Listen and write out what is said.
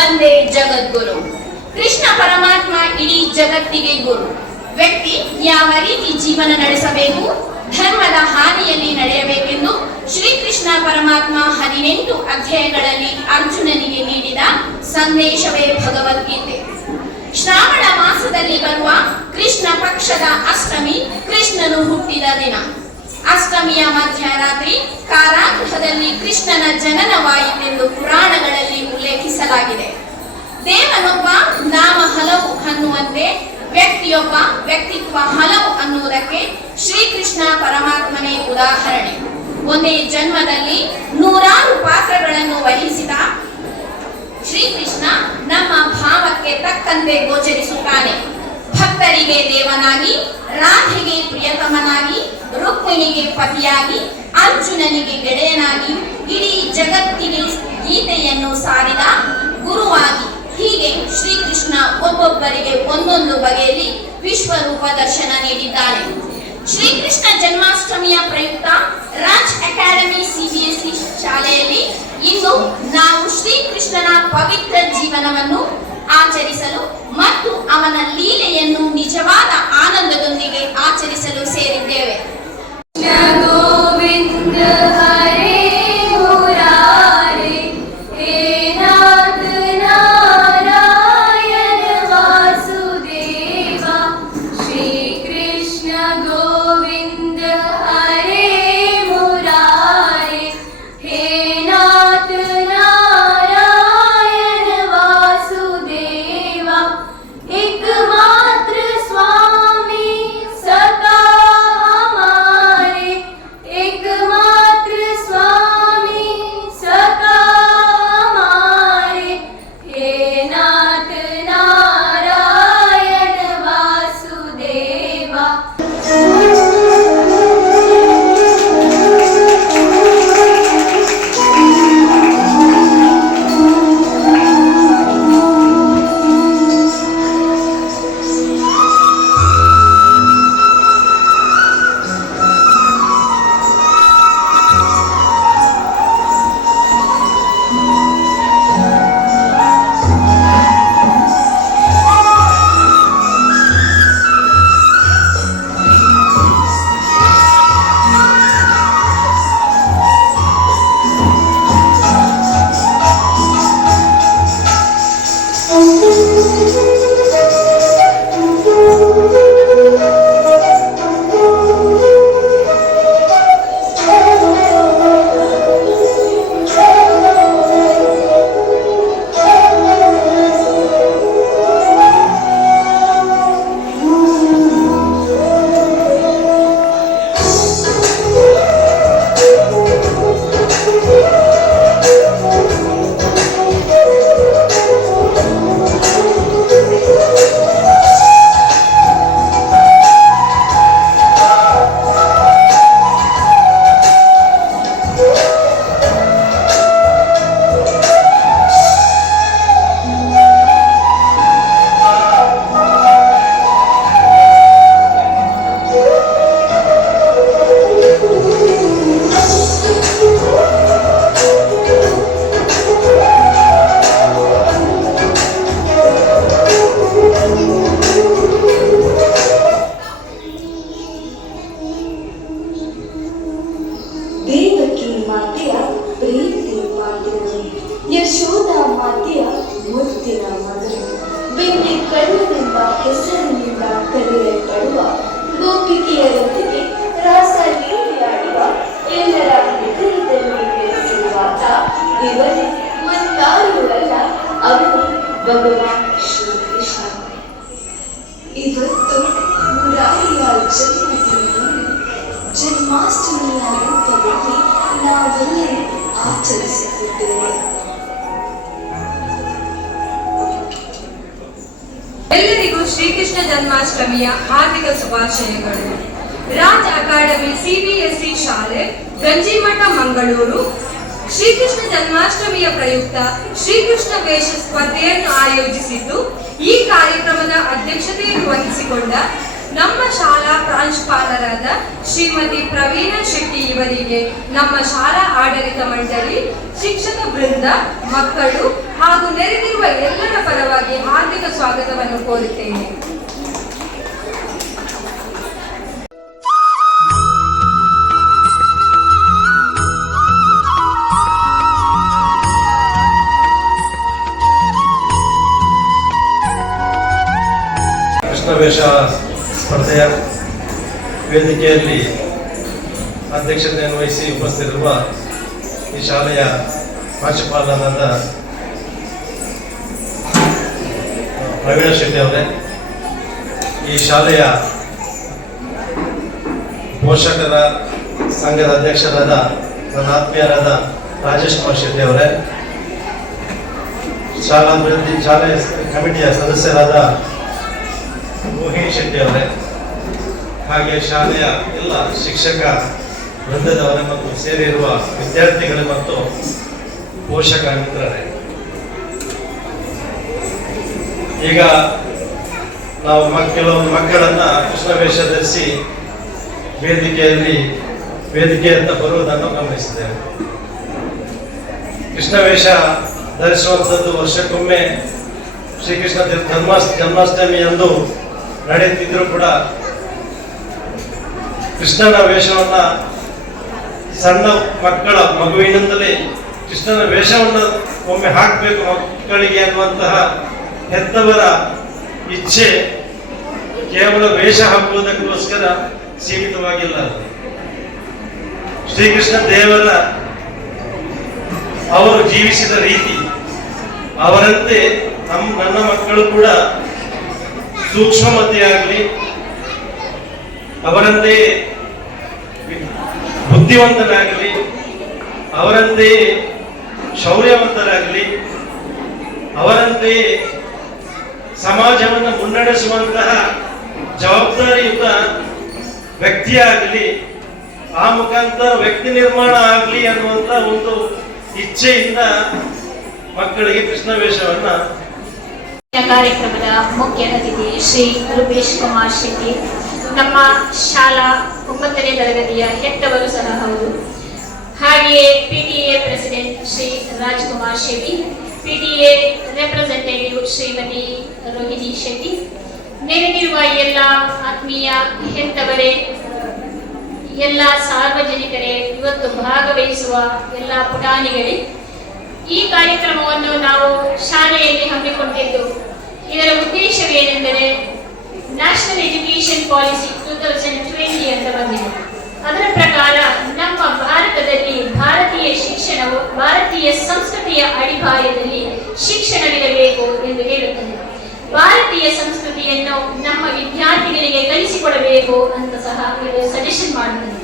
ಒಂದೇ ಜಗದ್ಗುರು. ಕೃಷ್ಣ ಪರಮಾತ್ಮ ಇಡೀ ಜಗತ್ತಿಗೆ ಗುರು. ವ್ಯಕ್ತಿ ಯಾವ ರೀತಿ ಜೀವನ ನಡೆಸಬೇಕು, ಧರ್ಮದ ಹಾದಿಯಲ್ಲಿ ನಡೆಯಬೇಕೆಂದು ಶ್ರೀಕೃಷ್ಣ ಪರಮಾತ್ಮ 18 ಅಧ್ಯಾಯಗಳಲ್ಲಿ ಅರ್ಜುನನಿಗೆ ನೀಡಿದ ಸಂದೇಶವೇ ಭಗವದ್ಗೀತೆ. ಶ್ರಾವಣ ಮಾಸದಲ್ಲಿ ಬರುವ ಕೃಷ್ಣ ಪಕ್ಷದ ಅಷ್ಟಮಿ ಕೃಷ್ಣನು ಹುಟ್ಟಿದ ದಿನ. ಅಷ್ಟಮಿಯ ಮಧ್ಯರಾತ್ರಿ ಕಾರಾಗೃಹದಲ್ಲಿ ಕೃಷ್ಣನ ಜನನವಾಯಿತೆಂದು ಪುರಾಣಗಳಲ್ಲಿ ಉಲ್ಲೇಖಿಸಲಾಗಿದೆ. ದೇವನೊಬ್ಬ ನಾಮ ಹಲವು ಅನ್ನುವಂತೆ ವ್ಯಕ್ತಿಯೊಬ್ಬ ವ್ಯಕ್ತಿತ್ವ ಹಲವು ಅನ್ನುವುದಕ್ಕೆ ಶ್ರೀಕೃಷ್ಣ ಪರಮಾತ್ಮನೇ ಉದಾಹರಣೆ. ಒಂದೇ ಜನ್ಮದಲ್ಲಿ 100 ಪಾತ್ರಗಳನ್ನು ವಹಿಸಿದ ಶ್ರೀಕೃಷ್ಣ ನಮ್ಮ ಭಾವಕ್ಕೆ ತಕ್ಕಂತೆ ಗೋಚರಿಸುತ್ತಾನೆ. ಭಕ್ತರಿಗೆ ದೇವನಾಗಿ, ರಾಧೆಗೆ ಪ್ರಿಯತಮನಾಗಿ, ರುಕ್ಮಿಣಿಗೆ ಪತಿಯಾಗಿ, ಅರ್ಜುನನಿಗೆ ಗೆಳೆಯನಾಗಿ, ಇಡೀ ಜಗತ್ತಿಗೆ ಗೀತೆಯನ್ನು ಸಾರಿದ ಗುರುವಾಗಿ, ಹೀಗೆ ಶ್ರೀಕೃಷ್ಣ ಒಬ್ಬೊಬ್ಬರಿಗೆ ಒಂದೊಂದು ಬಗೆಯಲ್ಲಿ ವಿಶ್ವರೂಪ ದರ್ಶನ ನೀಡಿದ್ದಾನೆ. ಶ್ರೀಕೃಷ್ಣ ಜನ್ಮಾಷ್ಟಮಿಯ ಪ್ರಯುಕ್ತ ರಾಜ್ ಅಕಾಡೆಮಿ CBSE ಶಾಲೆಯಲ್ಲಿ ಇಂದು ನಾವು ಶ್ರೀಕೃಷ್ಣನ ಪವಿತ್ರ ಜೀವನವನ್ನು ಆಚರಿಸಲು ಮತ್ತು ಅವನ ಲೀಲೆಯನ್ನು ನಿಜವಾದ ಆನಂದದೊಂದಿಗೆ ಆಚರಿಸಲು ಸೇರಿದ್ದೇವೆ. ಹೆಸರಿನಿಂದ ಕರೆಯಲ್ಪಡುವ ಗೋಪಿಕೆಯರೊಂದಿಗೆ ರಾಸಲೀಲೆಯಾಡುವ ಎಲ್ಲರ ಹೃದಯದಲ್ಲಿ ನೆಲೆಸಿರುವಾತ ಇವರೇ ಮತ್ತಾರುವಲ್ಲ, ಅವರೇ ಭಗವಾನ್ ಶ್ರೀಕೃಷ್ಣ. ಇವತ್ತು ಮುರಾರಿಯ ಜನ್ಮದಿನವನ್ನು ಜನ್ಮಾಷ್ಟಮಿಯ ರೂಪದಲ್ಲಿ ನಾವೆಲ್ಲರೂ ಆಚರಿಸುತ್ತಿದ್ದೇವೆ. ಎಲ್ಲರಿಗೂ ಶ್ರೀಕೃಷ್ಣ ಜನ್ಮಾಷ್ಟಮಿಯ ಹಾರ್ದಿಕ ಶುಭಾಶಯಗಳು. ರಾಜ್ ಅಕಾಡೆಮಿ CBSE ಶಾಲೆ ಗಂಜಿಮಠ ಮಂಗಳೂರು ಶ್ರೀಕೃಷ್ಣ ಜನ್ಮಾಷ್ಟಮಿಯ ಪ್ರಯುಕ್ತ ಶ್ರೀಕೃಷ್ಣ ವೇಷ ಸ್ಪರ್ಧೆಯನ್ನು ಆಯೋಜಿಸಿದ್ದು, ಈ ಕಾರ್ಯಕ್ರಮದ ಅಧ್ಯಕ್ಷತೆಯನ್ನು ವಹಿಸಿಕೊಂಡ ನಮ್ಮ ಶಾಲಾ ಪ್ರಾಂಶುಪಾಲರಾದ ಶ್ರೀಮತಿ ಪ್ರವೀಣ ಶೆಟ್ಟಿ ಇವರಿಗೆ ನಮ್ಮ ಶಾಲಾ ಆಡಳಿತ ಮಂಡಳಿ, ಶಿಕ್ಷಕ ವೃಂದ, ಮಕ್ಕಳು ಹಾಗೂ ನೆರೆದಿರುವ ಎಲ್ಲರ ಪರವಾಗಿ ಹಾರ್ದಿಕ ಸ್ವಾಗತವನ್ನು ಕೋರುತ್ತೇನೆ. ಕೃಷ್ಣವೇಷ ಸ್ಪರ್ಧೆಯ ವೇದಿಕೆಯಲ್ಲಿ ಅಧ್ಯಕ್ಷತೆಯನ್ನು ವಹಿಸಿ ಉಪಸ್ಥಿತಿರುವ ಈ ಶಾಲೆಯ ಪ್ರಾಂಶುಪಾಲರಾದ ಪ್ರವೀಣ ಶೆಟ್ಟಿ ಅವರೇ, ಈ ಶಾಲೆಯ ಪೋಷಕರ ಸಂಘದ ಅಧ್ಯಕ್ಷರಾದ ನನ್ನ ಆತ್ಮೀಯರಾದ ರಾಜೇಶ್ ಕುಮಾರ್ ಶೆಟ್ಟಿ ಅವರೇ, ಶಾಲೆಯ ಕಮಿಟಿಯ ಸದಸ್ಯರಾದ ಮೋಹಿನಿ ಶೆಟ್ಟಿ ಅವರೇ, ಹಾಗೆ ಶಾಲೆಯ ಎಲ್ಲ ಶಿಕ್ಷಕ ವೃಂದದವರೇ ಮತ್ತು ಸೇರಿರುವ ವಿದ್ಯಾರ್ಥಿಗಳೇ ಮತ್ತು ಪೋಷಕ ಮಿತ್ರರೇ, ಈಗ ನಾವು ಕೆಲವೊಂದು ಮಕ್ಕಳನ್ನ ಕೃಷ್ಣವೇಷ ಧರಿಸಿ ವೇದಿಕೆಯತ್ತ ಬರುವುದನ್ನು ಗಮನಿಸಿದ್ದೇವೆ. ಕೃಷ್ಣವೇಷ ಧರಿಸುವಂಥದ್ದು ವರ್ಷಕ್ಕೊಮ್ಮೆ ಶ್ರೀಕೃಷ್ಣ ಜನ್ಮಾಷ್ಟಮಿ ಎಂದು ನಡೆಯುತ್ತಿದ್ರೂ ಕೂಡ ಕೃಷ್ಣನ ವೇಷವನ್ನ ಸಣ್ಣ ಮಗುವಿನಿಂದಲೇ ಕೃಷ್ಣನ ವೇಷವನ್ನು ಒಮ್ಮೆ ಹಾಕಬೇಕು ಮಕ್ಕಳಿಗೆ ಅನ್ನುವಂತಹ ಹೆತ್ತವರ ಇಚ್ಛೆ ಕೇವಲ ವೇಷ ಹಾಕುವುದಕ್ಕೋಸ್ಕರ ಸೀಮಿತವಾಗಿಲ್ಲ. ಶ್ರೀಕೃಷ್ಣ ದೇವರ ಅವರು ಜೀವಿಸಿದ ರೀತಿ, ಅವರಂತೆ ನನ್ನ ಮಕ್ಕಳು ಕೂಡ ಸೂಕ್ಷ್ಮಮತಿಯಾಗಲಿ, ಅವರಂತೆಯೇ ಬುದ್ಧಿವಂತರಾಗಲಿ, ಅವರಂತೆಯೇ ಶೌರ್ಯವಂತರಾಗಲಿ, ಅವರಂತೆಯೇ ಸಮಾಜವನ್ನು ಮುನ್ನಡೆಸುವಂತಹ ಜವಾಬ್ದಾರಿಯುತ ವ್ಯಕ್ತಿಯಾಗಲಿ, ಆ ಮುಖಾಂತರ ವ್ಯಕ್ತಿ ನಿರ್ಮಾಣ ಆಗಲಿ ಅನ್ನುವಂಥ ಒಂದು ಇಚ್ಛೆಯಿಂದ ಮಕ್ಕಳಿಗೆ ಕೃಷ್ಣವೇಷವನ್ನ. ಕಾರ್ಯಕ್ರಮದ ಮುಖ್ಯ ಅತಿಥಿ ಶ್ರೀ ರೂಪೇಶ್ ಕುಮಾರ್ ಶೆಟ್ಟಿ, ನಮ್ಮ ಶಾಲಾ 9ನೇ ತರಗತಿಯ ಹೆತ್ತವರು ಸಹ ಹೌದು. ಹಾಗೆಯೇ PTA president Shri Rajkumar Shetty, PTA representative Shrimati Rohini Shetty, ನೆರೆದಿರುವ ಎಲ್ಲ ಆತ್ಮೀಯ ಹೆತ್ತವರೇ, ಎಲ್ಲ ಸಾರ್ವಜನಿಕರೇ, ಇವತ್ತು ಭಾಗವಹಿಸುವ ಎಲ್ಲ ಪುಟಾಣಿಗಳೇ, ಈ ಕಾರ್ಯಕ್ರಮವನ್ನು ನಾವು ಶಾಲೆಯಲ್ಲಿ ಹಮ್ಮಿಕೊಂಡಿದ್ದು ಇದರ ಉದ್ದೇಶವೇನೆಂದರೆ ನ್ಯಾಷನಲ್ ಎಜುಕೇಶನ್ ಪಾಲಿಸಿ 2020 ಅಂತ ಬಂದಿದೆ. ಅದರ ಪ್ರಕಾರ ನಮ್ಮ ಭಾರತದಲ್ಲಿ ಭಾರತೀಯ ಶಿಕ್ಷಣವು ಭಾರತೀಯ ಸಂಸ್ಕೃತಿಯ ಅಡಿಪಾಯದಲ್ಲಿ ಶಿಕ್ಷಣವಿರಬೇಕು ಎಂದು ಹೇಳುತ್ತದೆ. ಭಾರತೀಯ ಸಂಸ್ಕೃತಿಯನ್ನು ನಮ್ಮ ವಿದ್ಯಾರ್ಥಿಗಳಿಗೆ ಕಲಿಸಿಕೊಡಬೇಕು ಅಂತ ಸಹ ಇದು ಸಜೆಷನ್ ಮಾಡುತ್ತದೆ.